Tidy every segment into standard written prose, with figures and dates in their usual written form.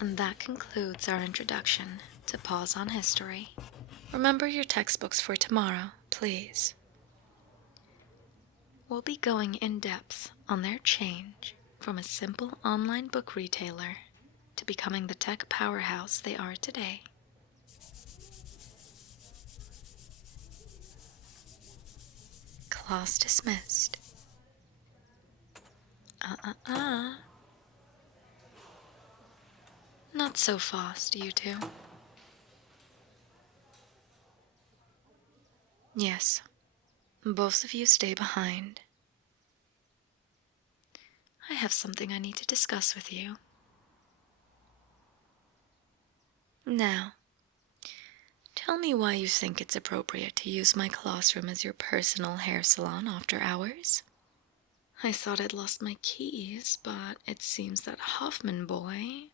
And that concludes our introduction to Pawzon history. Remember your textbooks for tomorrow, please. We'll be going in depth on their change from a simple online book retailer to becoming the tech powerhouse they are today. Class dismissed. Not so fast, you two. Yes, both of you stay behind. I have something I need to discuss with you. Now, tell me why you think it's appropriate to use my classroom as your personal hair salon after hours. I thought I'd lost my keys, but it seems that Hoffman boy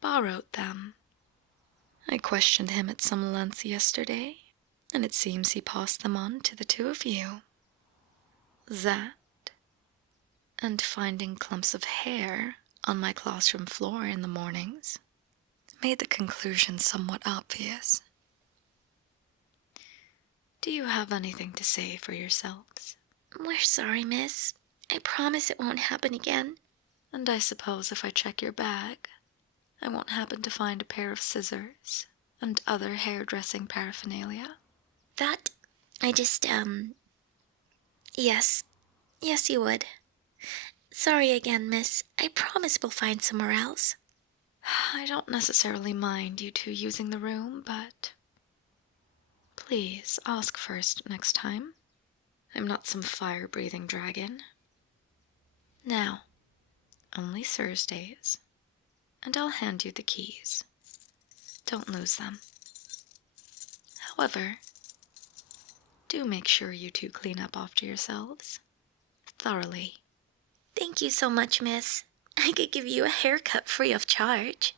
borrowed them. I questioned him at some length yesterday, and it seems he passed them on to the two of you. That, and finding clumps of hair on my classroom floor in the mornings, made the conclusion somewhat obvious. Do you have anything to say for yourselves? We're sorry, miss. I promise it won't happen again. And I suppose if I check your bag, I won't happen to find a pair of scissors and other hairdressing paraphernalia? That, I just, Yes. Yes, you would. Sorry again, miss. I promise we'll find somewhere else. I don't necessarily mind you two using the room, but please ask first next time. I'm not some fire-breathing dragon. Now, only Thursdays, and I'll hand you the keys. Don't lose them. However, do make sure you two clean up after yourselves. Thoroughly. Thank you so much, miss. I could give you a haircut free of charge.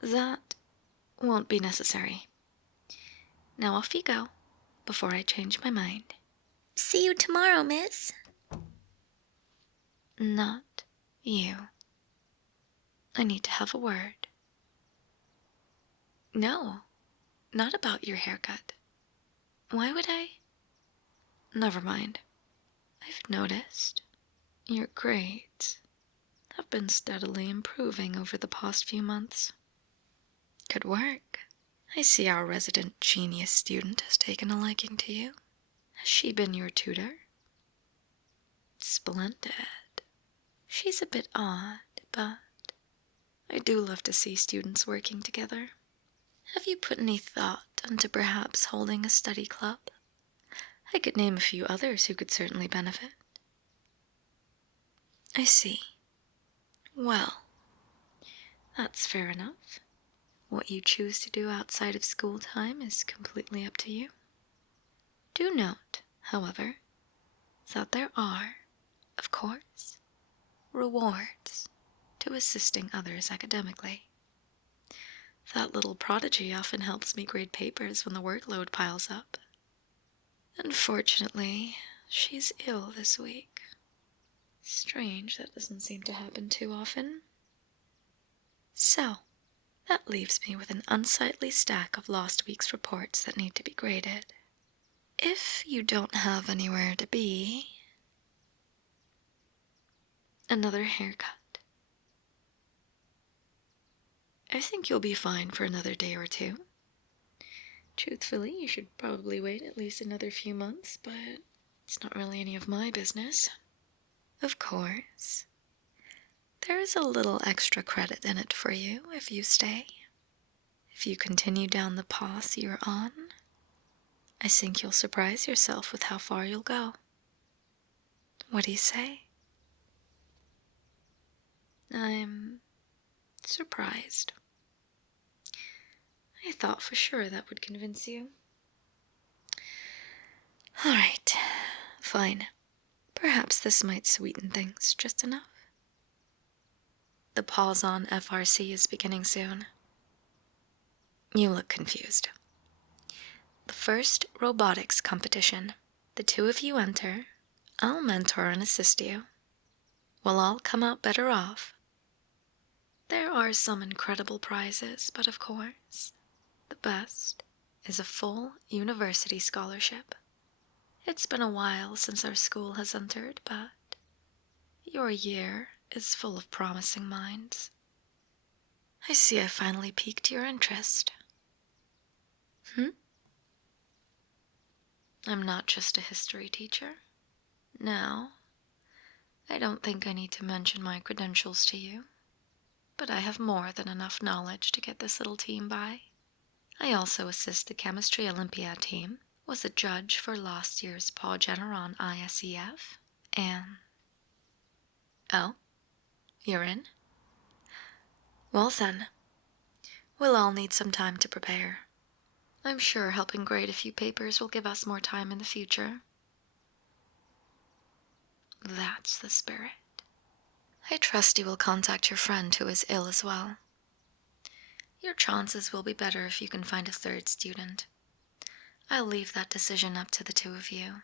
That won't be necessary. Now off you go, before I change my mind. See you tomorrow, miss. Not you. I need to have a word. No, not about your haircut. Why would I? Never mind. I've noticed your grades have been steadily improving over the past few months. Good work. I see our resident genius student has taken a liking to you. Has she been your tutor? Splendid. She's a bit odd, but I do love to see students working together. Have you put any thought into perhaps holding a study club? I could name a few others who could certainly benefit. I see. Well, that's fair enough. What you choose to do outside of school time is completely up to you. Do note, however, that there are, of course, rewards to assisting others academically. That little prodigy often helps me grade papers when the workload piles up. Unfortunately, she's ill this week. Strange, that doesn't seem to happen too often. So, that leaves me with an unsightly stack of last week's reports that need to be graded. If you don't have anywhere to be, another haircut. I think you'll be fine for another day or two. Truthfully, you should probably wait at least another few months, but it's not really any of my business. Of course, there is a little extra credit in it for you if you stay. If you continue down the path you're on, I think you'll surprise yourself with how far you'll go. What do you say? I'm surprised. I thought for sure that would convince you. All right, fine. Perhaps this might sweeten things just enough. The Pawzon FRC is beginning soon. You look confused. The first robotics competition. The two of you enter. I'll mentor and assist you. We'll all come out better off. There are some incredible prizes, but of course, the best is a full university scholarship. It's been a while since our school has entered, but your year is full of promising minds. I see I finally piqued your interest. I'm not just a history teacher. Now, I don't think I need to mention my credentials to you, but I have more than enough knowledge to get this little team by. I also assist the Chemistry Olympiad team, was a judge for last year's Pawzon on ISEF, and... Oh, you're in? Well then, we'll all need some time to prepare. I'm sure helping grade a few papers will give us more time in the future. That's the spirit. I trust you will contact your friend who is ill as well. Your chances will be better if you can find a third student. I'll leave that decision up to the two of you.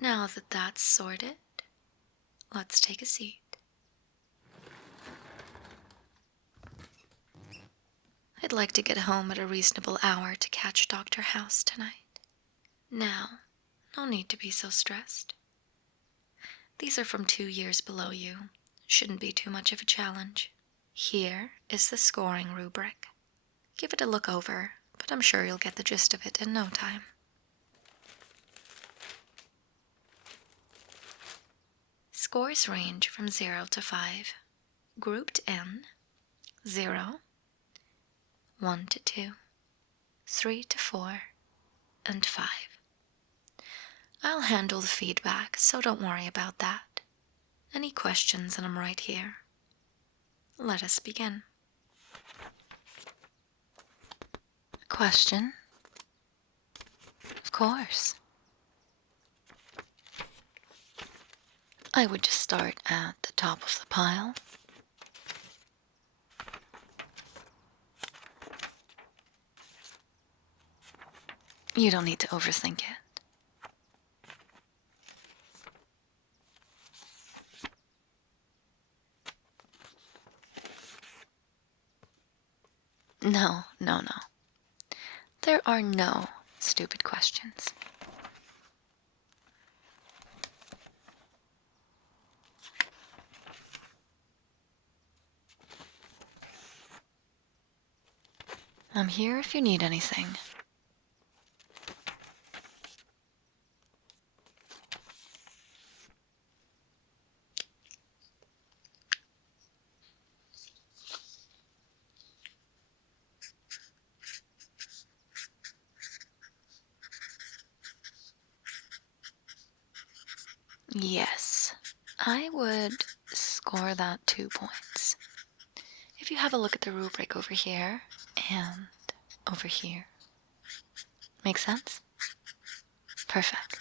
Now that that's sorted, let's take a seat. I'd like to get home at a reasonable hour to catch Dr. House tonight. Now, no need to be so stressed. These are from 2 years below you. Shouldn't be too much of a challenge. Here is the scoring rubric. Give it a look over, but I'm sure you'll get the gist of it in no time. Scores range from 0 to 5. Grouped in 0, 1 to 2, 3 to 4, and 5. I'll handle the feedback, so don't worry about that. Any questions and I'm right here. Let us begin. A question? Of course. I would just start at the top of the pile. You don't need to overthink it. No. There are no stupid questions. I'm here if you need anything. Yes, I would score that 2 points. If you have a look at the rubric over here and over here. Make sense? Perfect.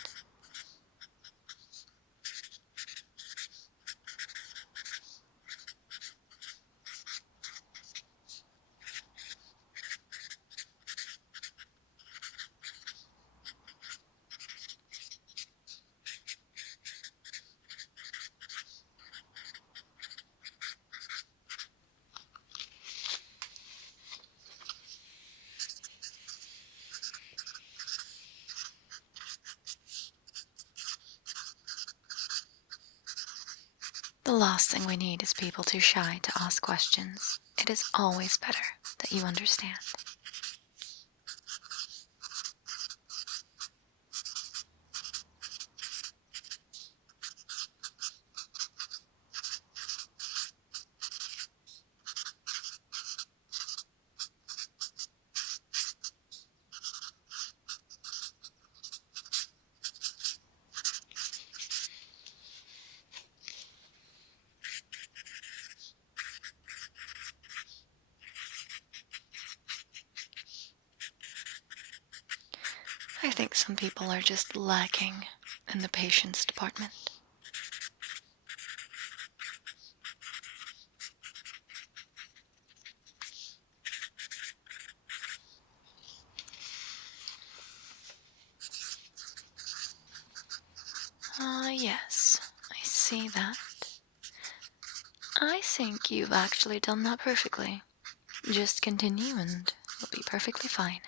The last thing we need is people too shy to ask questions. It is always better that you understand. I think some people are just lacking in the patience department. Yes, I see that. I think you've actually done that perfectly. Just continue and you'll be perfectly fine.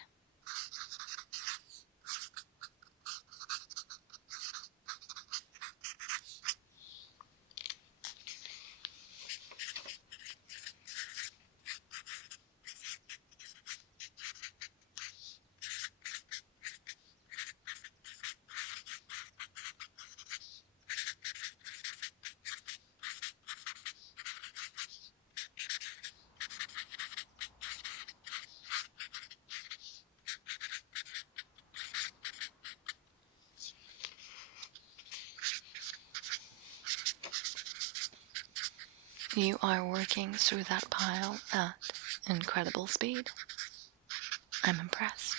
You are working through that pile at incredible speed. I'm impressed.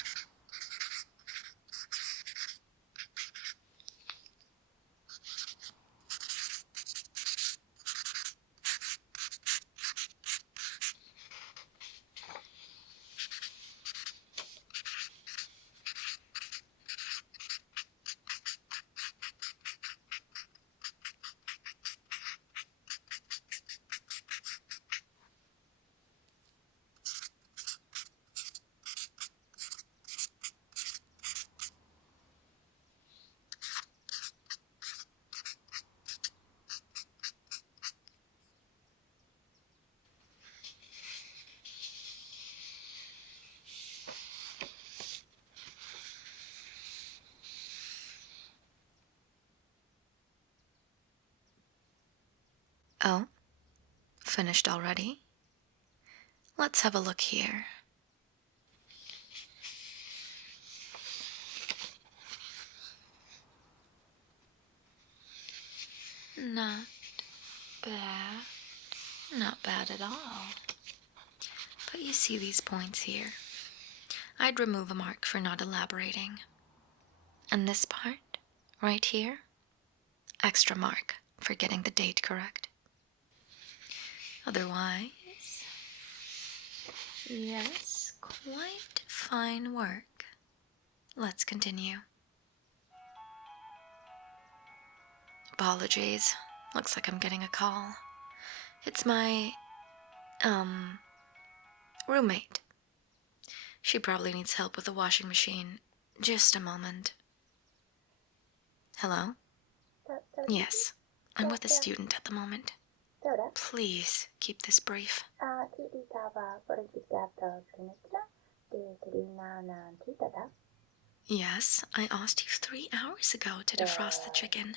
Oh, finished already? Let's have a look here. Not bad. Not bad at all. But you see these points here? I'd remove a mark for not elaborating. And this part, right here, extra mark for getting the date correct. Otherwise, yes, quite fine work. Let's continue. Apologies. Looks like I'm getting a call. It's my, roommate. She probably needs help with the washing machine. Just a moment. Hello? Yes, I'm with a student at the moment. Please keep this brief. Yes, I asked you 3 hours ago to defrost the chicken.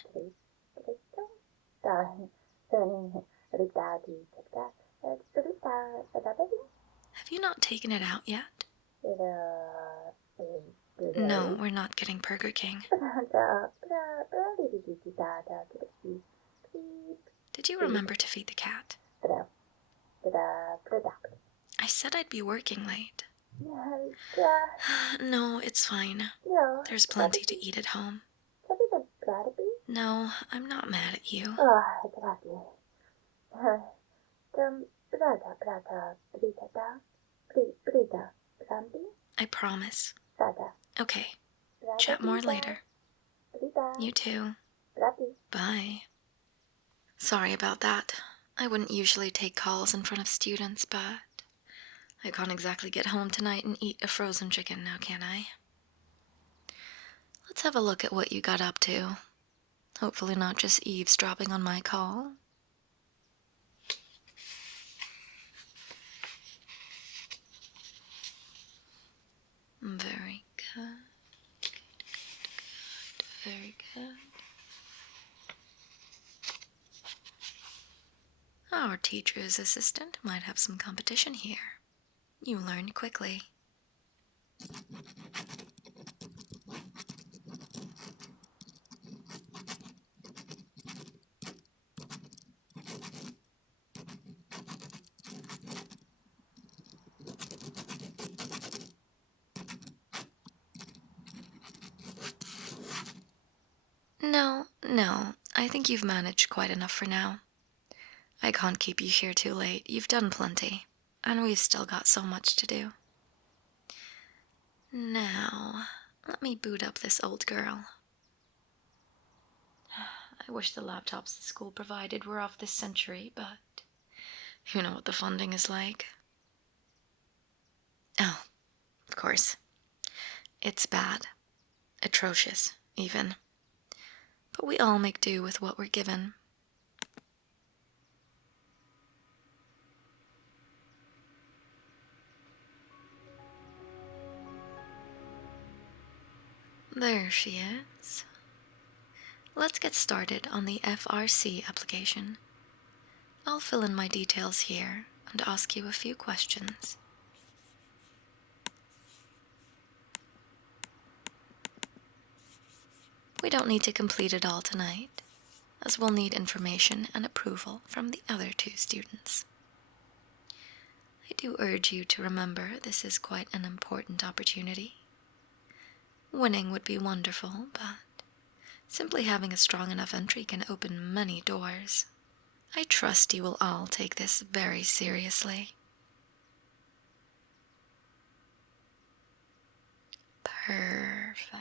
Have you not taken it out yet? No, we're not getting Burger King. Did you remember to feed the cat? I said I'd be working late. No, it's fine. There's plenty to eat at home. No, I'm not mad at you. I promise. Okay, chat more later. You too. Bye. Sorry about that. I wouldn't usually take calls in front of students, but I can't exactly get home tonight and eat a frozen chicken now, can I? Let's have a look at what you got up to. Hopefully not just eavesdropping on my call. Very good. Very good. Our teacher's assistant might have some competition here. You learn quickly. No, I think you've managed quite enough for now. I can't keep you here too late. You've done plenty, and we've still got so much to do. Now, let me boot up this old girl. I wish the laptops the school provided were of this century, but You know what the funding is like. Oh, of course. It's bad. Atrocious, even. But we all make do with what we're given. There she is. Let's get started on the FRC application. I'll fill in my details here and ask you a few questions. We don't need to complete it all tonight, as we'll need information and approval from the other two students. I do urge you to remember this is quite an important opportunity. Winning would be wonderful, but simply having a strong enough entry can open many doors. I trust you will all take this very seriously. Perfect.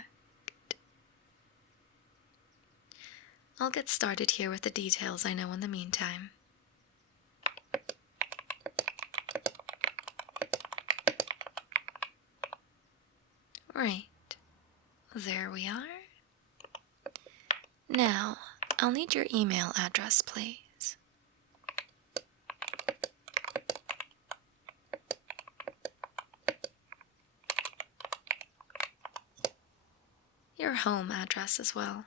I'll get started here with the details I know in the meantime. Right. There we are. Now, I'll need your email address, please. Your home address as well.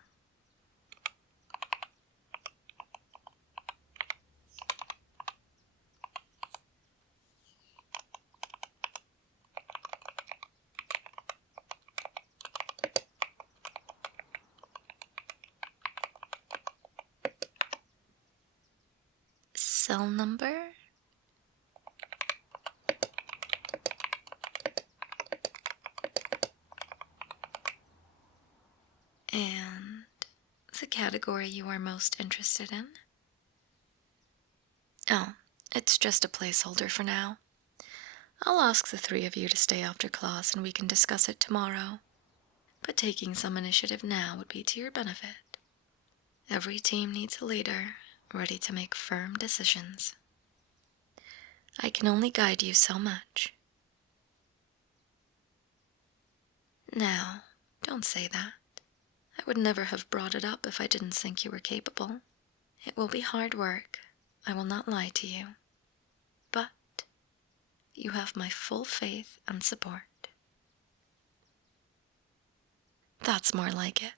Cell number. And the category you are most interested in. Oh, it's just a placeholder for now. I'll ask the three of you to stay after class and we can discuss it tomorrow. But taking some initiative now would be to your benefit. Every team needs a leader, ready to make firm decisions. I can only guide you so much. Now, don't say that. I would never have brought it up if I didn't think you were capable. It will be hard work, I will not lie to you. But you have my full faith and support. That's more like it.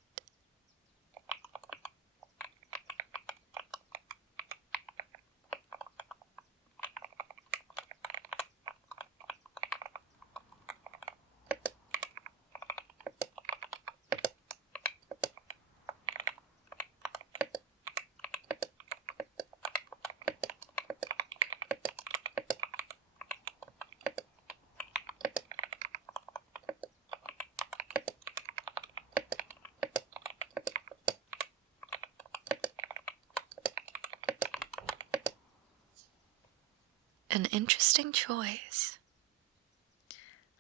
An interesting choice.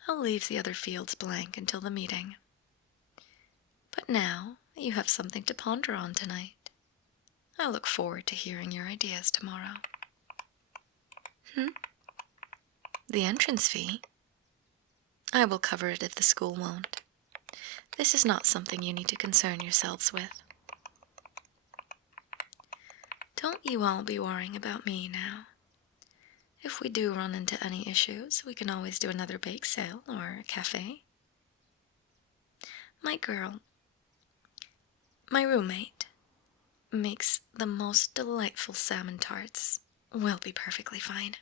I'll leave the other fields blank until the meeting. But now you have something to ponder on tonight. I look forward to hearing your ideas tomorrow. The entrance fee? I will cover it if the school won't. This is not something you need to concern yourselves with. Don't you all be worrying about me now. If we do run into any issues, we can always do another bake sale or a cafe. My roommate, makes the most delightful salmon tarts. We'll be perfectly fine.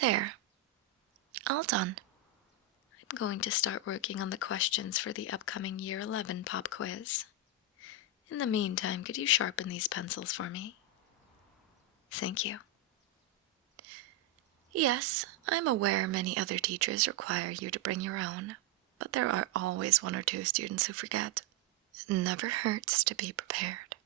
There. All done. I'm going to start working on the questions for the upcoming Year 11 pop quiz. In the meantime, could you sharpen these pencils for me? Thank you. Yes, I'm aware many other teachers require you to bring your own, but there are always one or two students who forget. It never hurts to be prepared.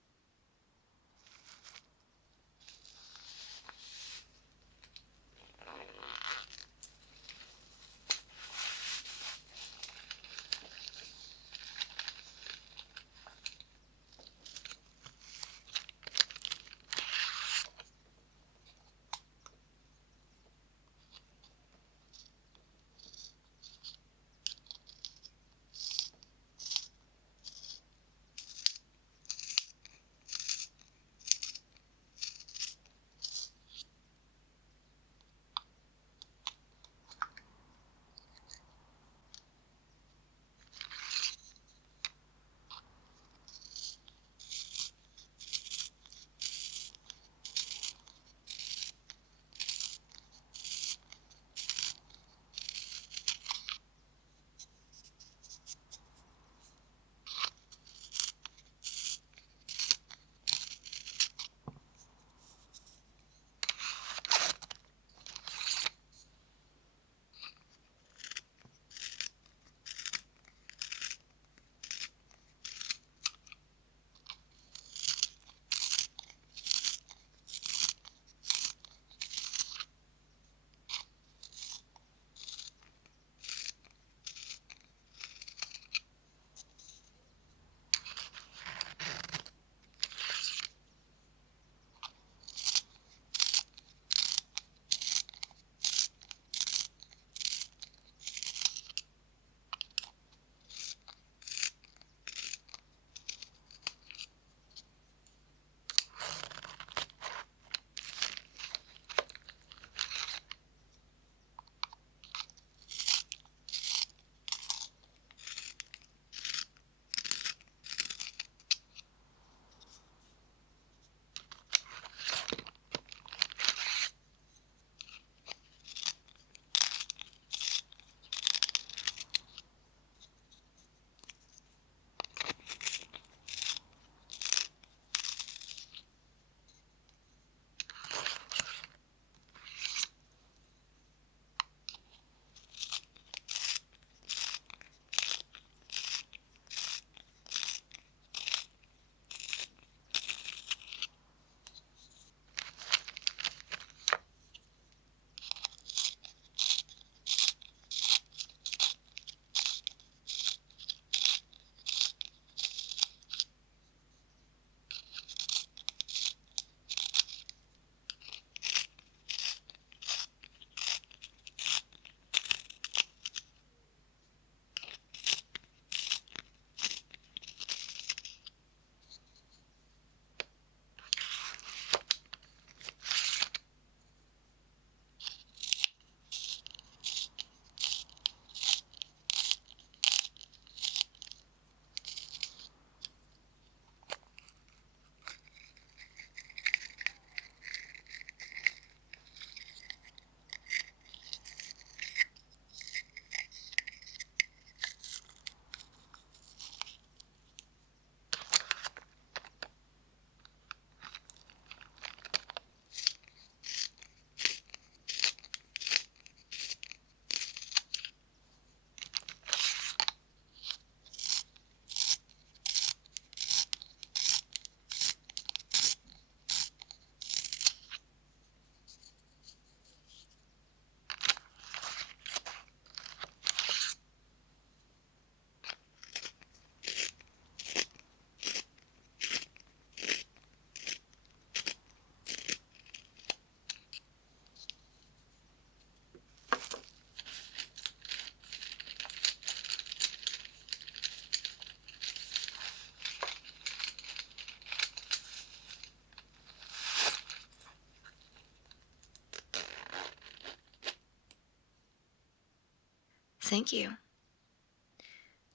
Thank you.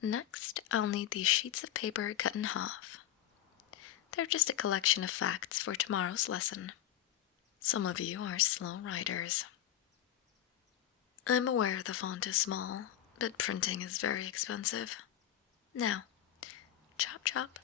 Next, I'll need these sheets of paper cut in half. They're just a collection of facts for tomorrow's lesson. Some of you are slow writers. I'm aware the font is small, but printing is very expensive. Now, chop chop.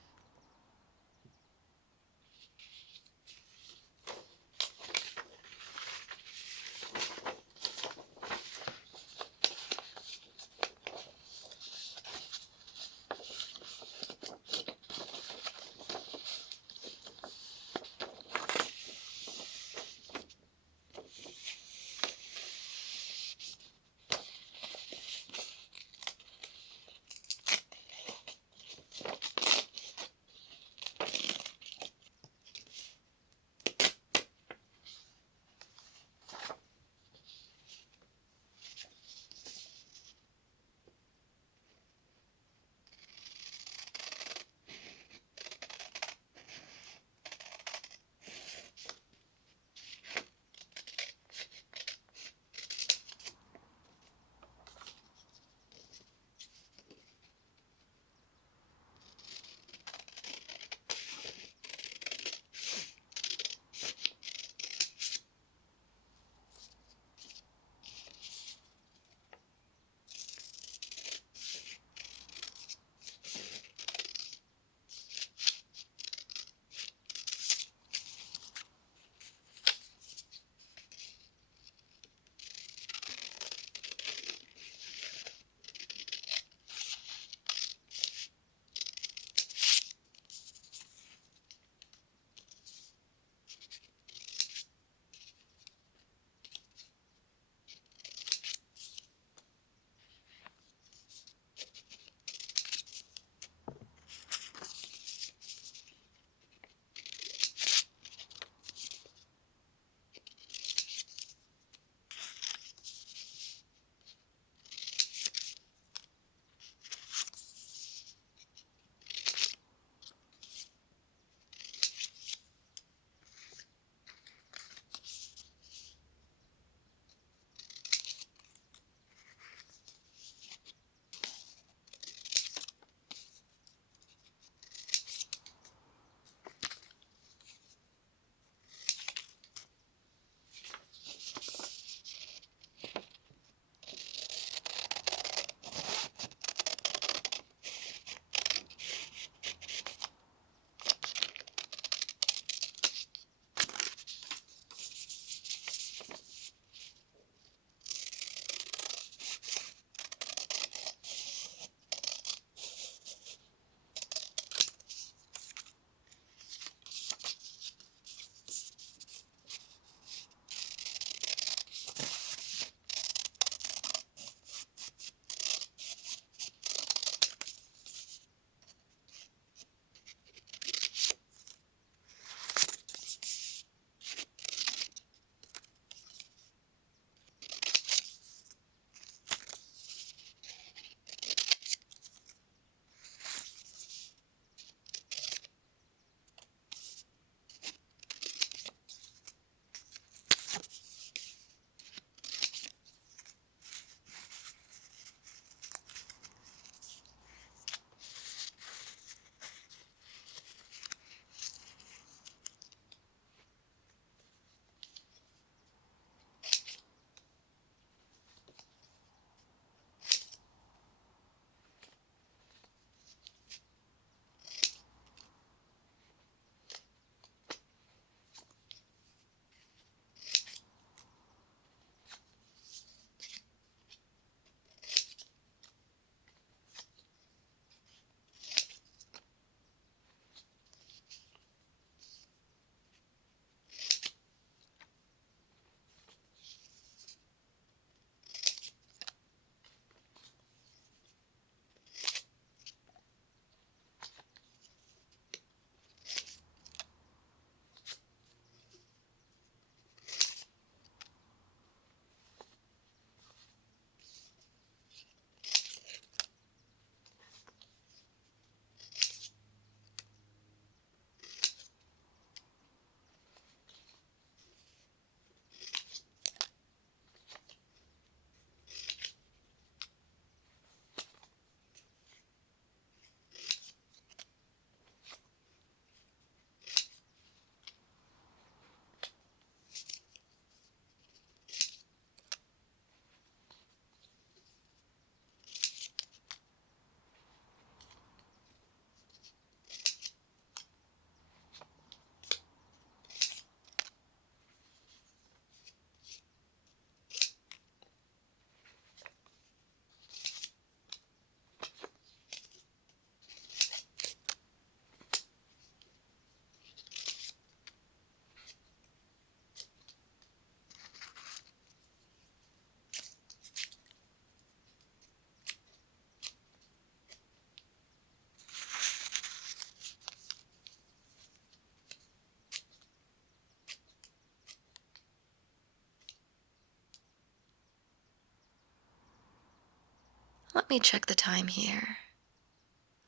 Let me check the time here.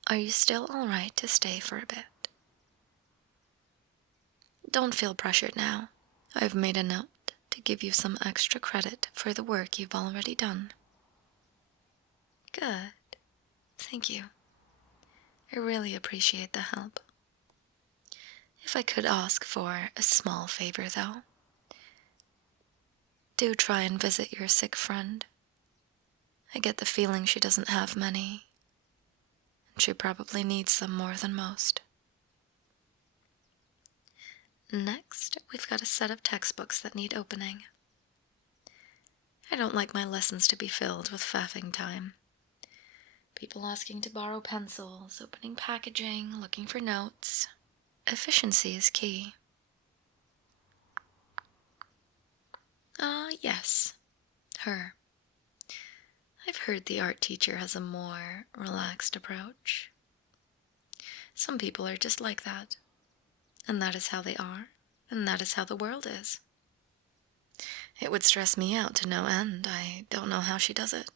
Are you still all right to stay for a bit? Don't feel pressured now. I've made a note to give you some extra credit for the work you've already done. Good. Thank you. I really appreciate the help. If I could ask for a small favor, though, do try and visit your sick friend. I get the feeling she doesn't have many, and she probably needs them more than most. Next, we've got a set of textbooks that need opening. I don't like my lessons to be filled with faffing time. People asking to borrow pencils, opening packaging, looking for notes. Efficiency is key. Yes. Her. I've heard the art teacher has a more relaxed approach. Some people are just like that. And that is how they are, and that is how the world is. It would stress me out to no end. I don't know how she does it.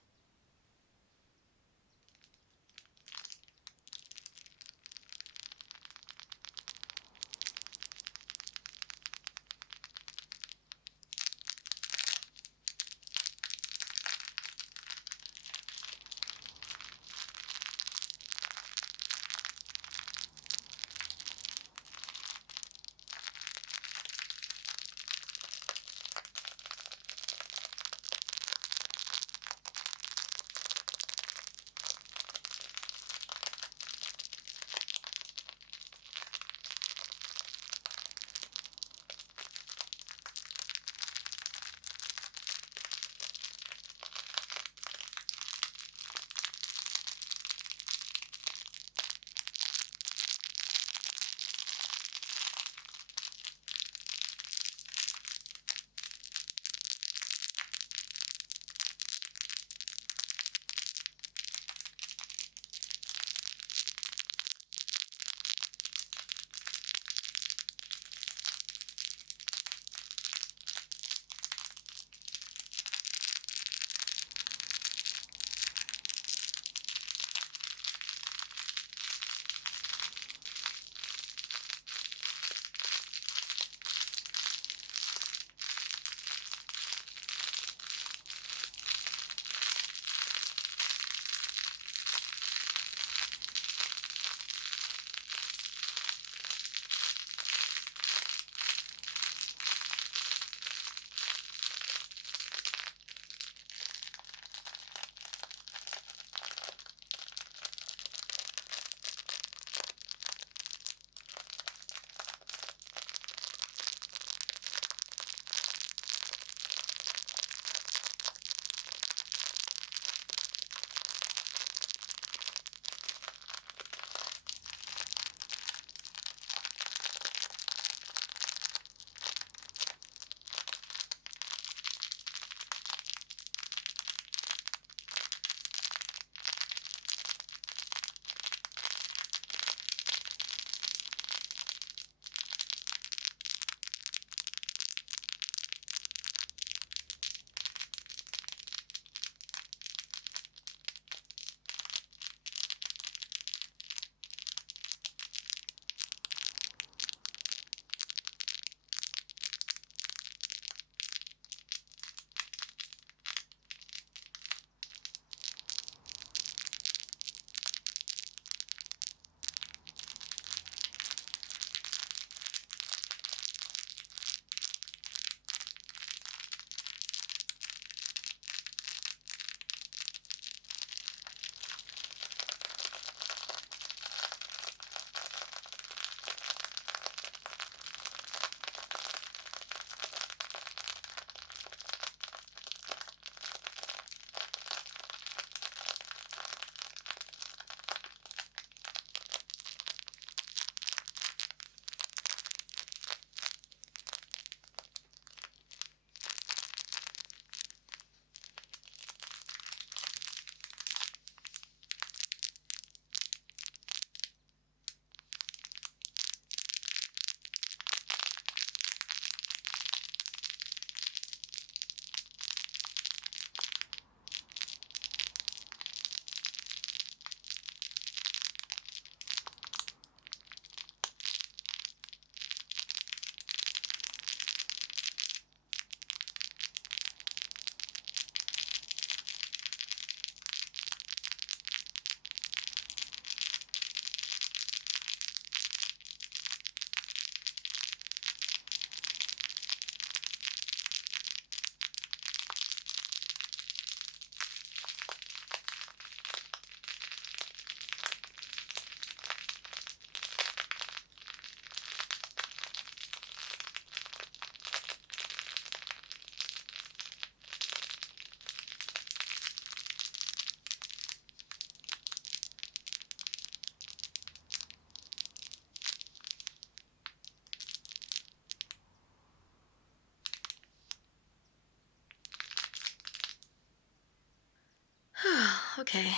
Okay,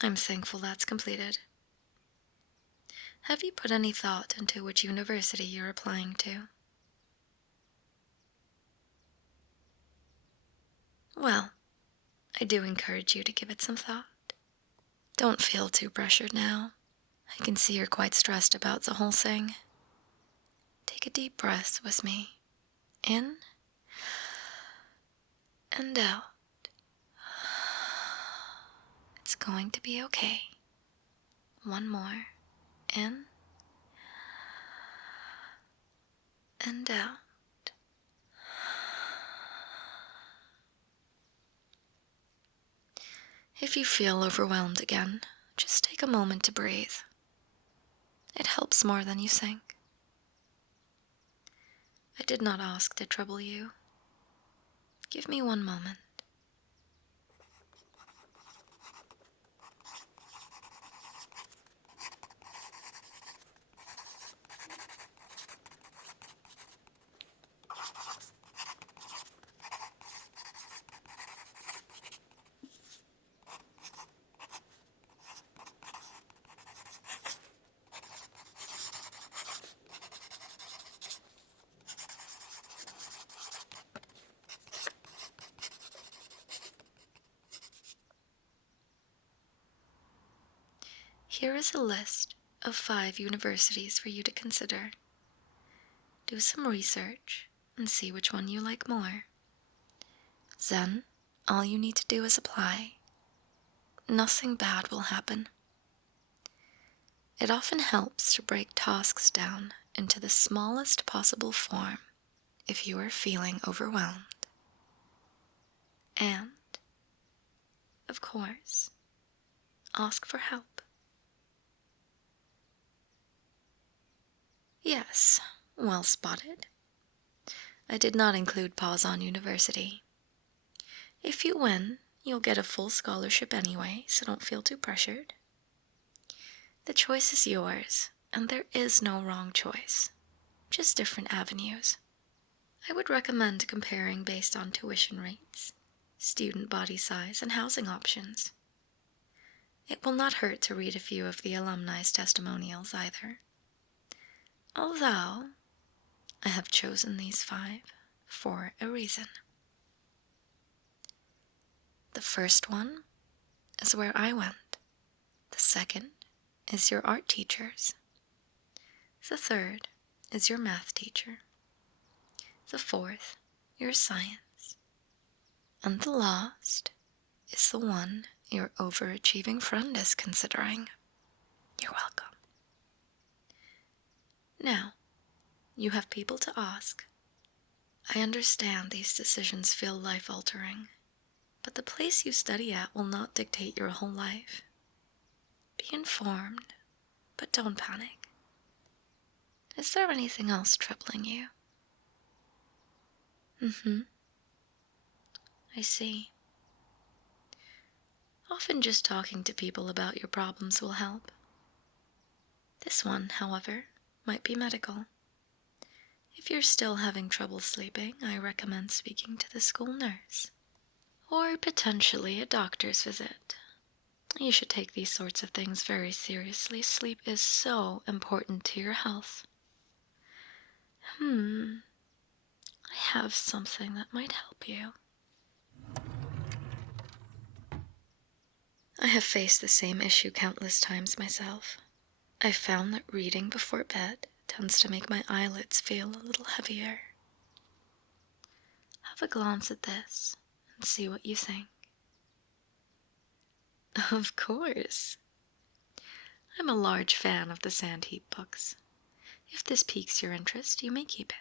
I'm thankful that's completed. Have you put any thought into which university you're applying to? Well, I do encourage you to give it some thought. Don't feel too pressured now. I can see you're quite stressed about the whole thing. Take a deep breath with me. In and out. It's going to be okay. One more. In and out. If you feel overwhelmed again, just take a moment to breathe. It helps more than you think. I did not ask to trouble you. Give me one moment. Here is a list of 5 universities for you to consider. Do some research and see which one you like more. Then, all you need to do is apply. Nothing bad will happen. It often helps to break tasks down into the smallest possible form if you are feeling overwhelmed. And, of course, ask for help. Yes, well spotted. I did not include Pawzon University. If you win, you'll get a full scholarship anyway, so don't feel too pressured. The choice is yours, and there is no wrong choice, just different avenues. I would recommend comparing based on tuition rates, student body size, and housing options. It will not hurt to read a few of the alumni's testimonials either. Although, I have chosen these 5 for a reason. The first one is where I went. The second is your art teachers. The third is your math teacher. The fourth, your science. And the last is the one your overachieving friend is considering. You're welcome. Now, you have people to ask. I understand these decisions feel life-altering, but the place you study at will not dictate your whole life. Be informed, but don't panic. Is there anything else troubling you? I see. Often just talking to people about your problems will help. This one, however, might be medical. If you're still having trouble sleeping, I recommend speaking to the school nurse. Or potentially a doctor's visit. You should take these sorts of things very seriously. Sleep is so important to your health. I have something that might help you. I have faced the same issue countless times myself. I've found that reading before bed tends to make my eyelids feel a little heavier. Have a glance at this and see what you think. Of course. I'm a large fan of the Sandheap books. If this piques your interest, you may keep it.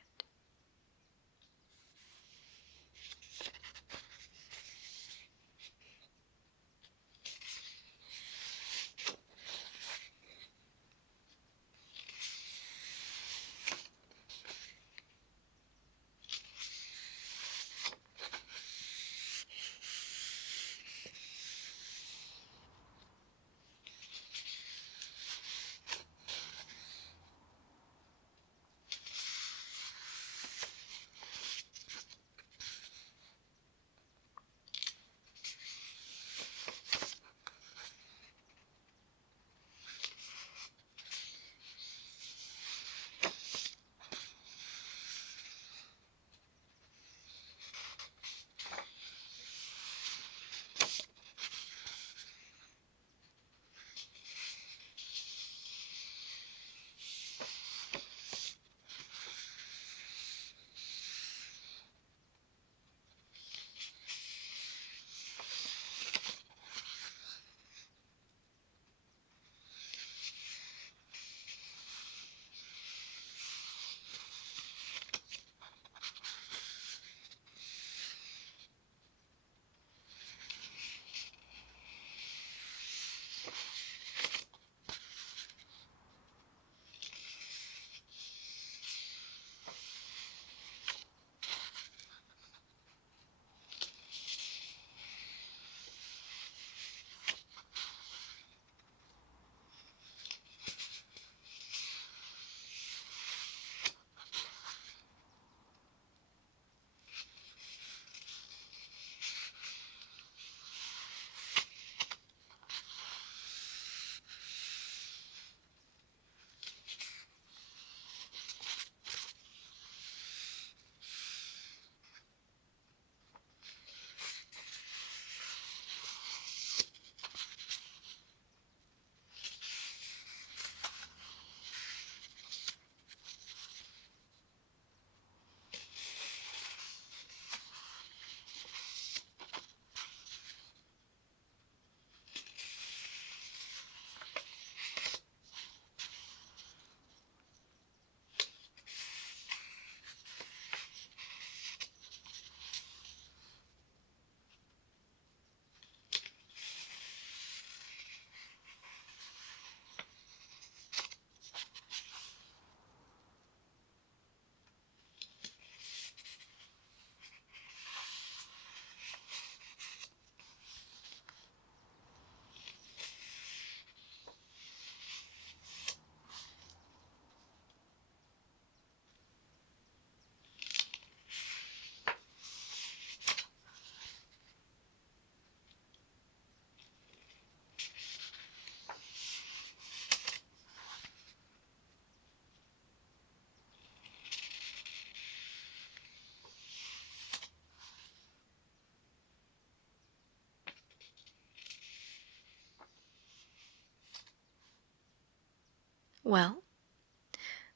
Well,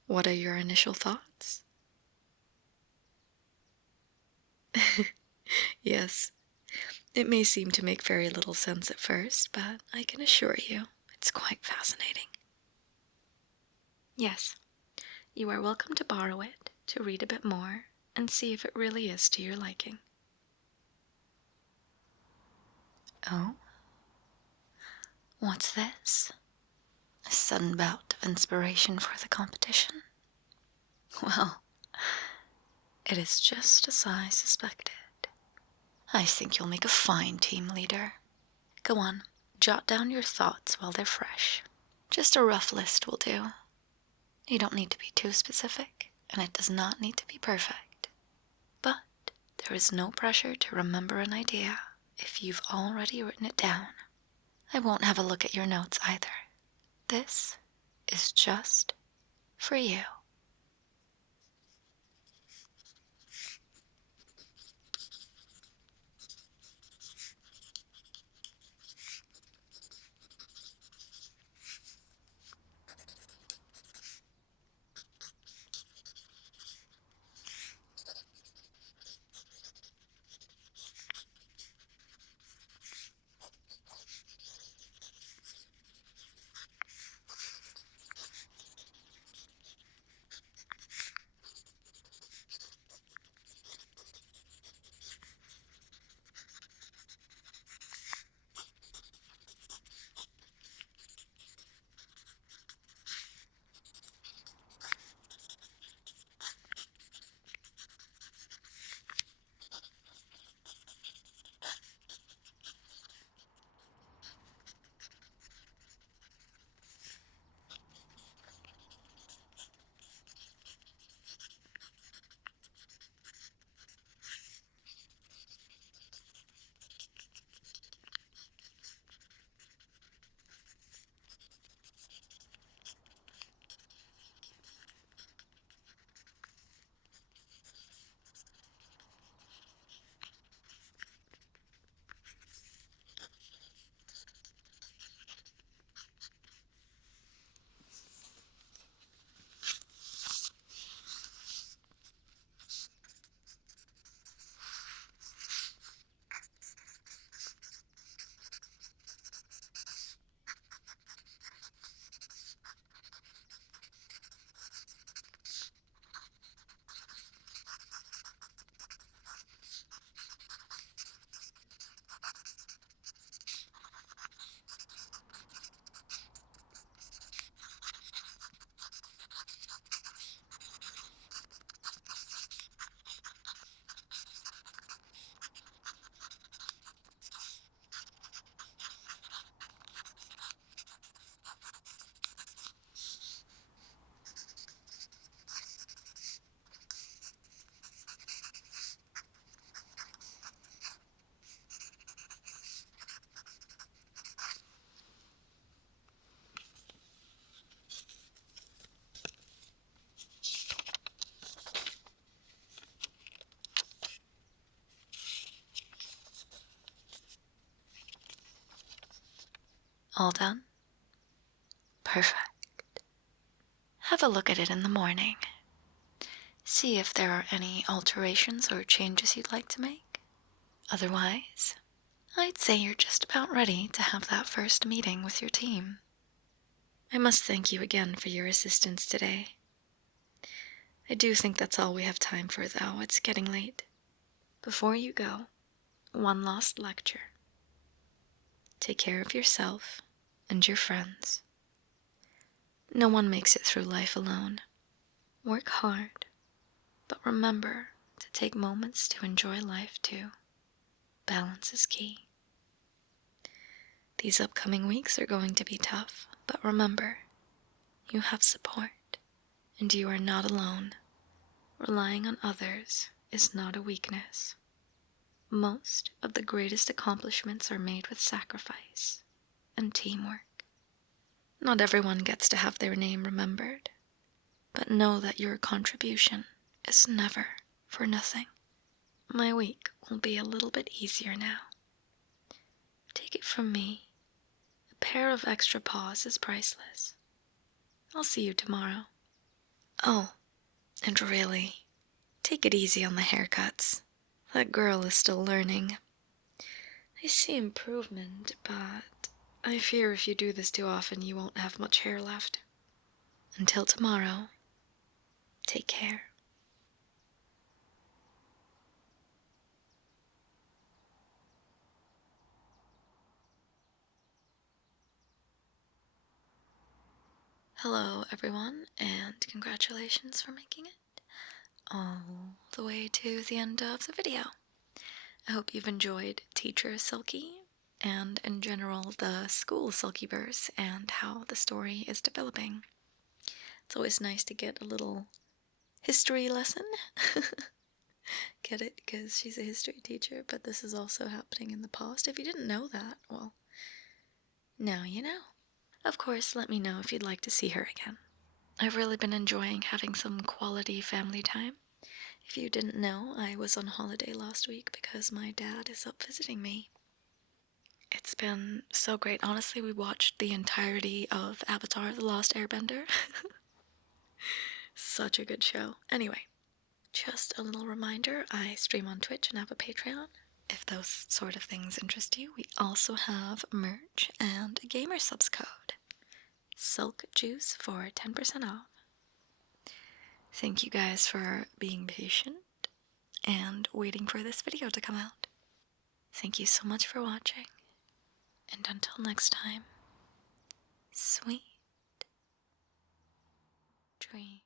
what are your initial thoughts? Yes, it may seem to make very little sense at first, but I can assure you it's quite fascinating. Yes, you are welcome to borrow it, to read a bit more, and see if it really is to your liking. Oh? What's this? A sudden bout of inspiration for the competition? Well, it is just as I suspected. I think you'll make a fine team leader. Go on, jot down your thoughts while they're fresh. Just a rough list will do. You don't need to be too specific, and it does not need to be perfect. But there is no pressure to remember an idea if you've already written it down. I won't have a look at your notes either. This is just for you. All done? Perfect. Have a look at it in the morning. See if there are any alterations or changes you'd like to make. Otherwise, I'd say you're just about ready to have that first meeting with your team. I must thank you again for your assistance today. I do think that's all we have time for, though. It's getting late. Before you go, one last lecture. Take care of yourself and your friends. No one makes it through life alone. Work hard, but remember to take moments to enjoy life too. Balance is key. These upcoming weeks are going to be tough, but remember, you have support, and you are not alone. Relying on others is not a weakness. Most of the greatest accomplishments are made with sacrifice and teamwork. Not everyone gets to have their name remembered, but know that your contribution is never for nothing. My week will be a little bit easier now. Take it from me, a pair of extra paws is priceless. I'll see you tomorrow. Oh, and really, take it easy on the haircuts. That girl is still learning. I see improvement, but I fear if you do this too often, you won't have much hair left. Until tomorrow, take care. Hello, everyone, and congratulations for making it all the way to the end of the video. I hope you've enjoyed Teacher Sulky and, in general, the school Sulkyverse and how the story is developing. It's always nice to get a little history lesson. Get it? Because she's a history teacher, but this is also happening in the past. If you didn't know that, well, now you know. Of course, let me know if you'd like to see her again. I've really been enjoying having some quality family time. If you didn't know, I was on holiday last week because my dad is up visiting me. It's been so great. Honestly, we watched the entirety of Avatar: The Lost Airbender. Such a good show. Anyway, just a little reminder, I stream on Twitch and have a Patreon. If those sort of things interest you, we also have merch and a gamer subs code. Sulk Juice for 10% off. Thank you guys for being patient and waiting for this video to come out. Thank you so much for watching, and until next time, sweet dreams.